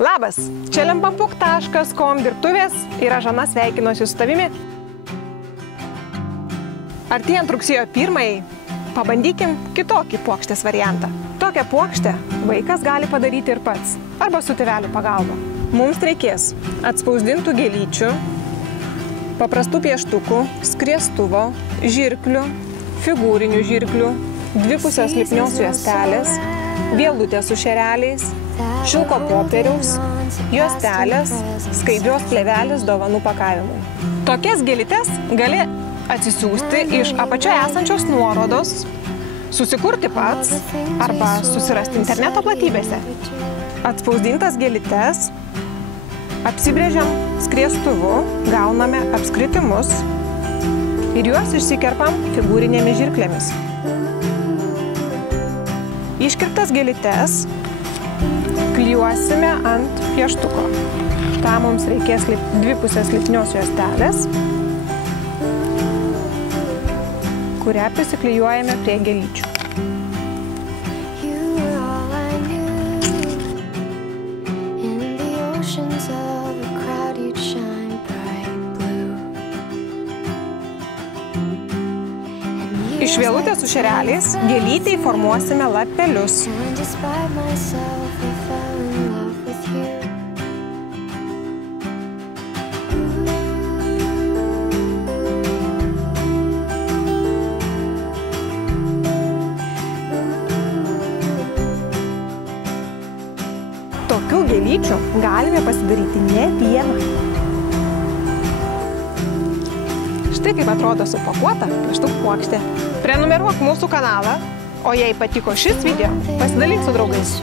Labas, čia lempambuk.com dirbtuvės ir aš Žana sveikinuosi su tavimi. Artėjant rugsėjo 1-ai, pabandykim kitokį puokštės variantą. Tokią puokštę vaikas gali padaryti ir pats, arba su tėvelių pagalba. Mums reikės atspausdintų gėlyčių, paprastų pieštukų, skriestuvo, žirklių, figūrinių žirklių, dvipusės lipnios juostelės, vielutės su šereliais, šilko popieriaus, juostelės, skaidrios plėvelės dovanų pakavimui. Tokias gėlytes gali atsisiųsti iš apačioje esančios nuorodos, susikurti pats arba susirasti interneto platybėse. Atspausdintas gėlytes apsibrėžiam skriestuvu, gauname apskritimus ir juos išsikerpam figūrinėmis žirklėmis. Iškirptas gėlytes klijuosime ant pieštuko. Tam mums reikės dvipusės lipnios juostelės, kurią prisiklijuojame prie gėlyčių. Iš vielutės su šereliais gėlytei formuosime lapelius. Tokių gėlyčių galime pasidaryti ne vieną. Štai kaip atrodo supakuota pieštukų puokštė. Prenumeruok mūsų kanalą, o jei patiko šis video, pasidalink su draugais.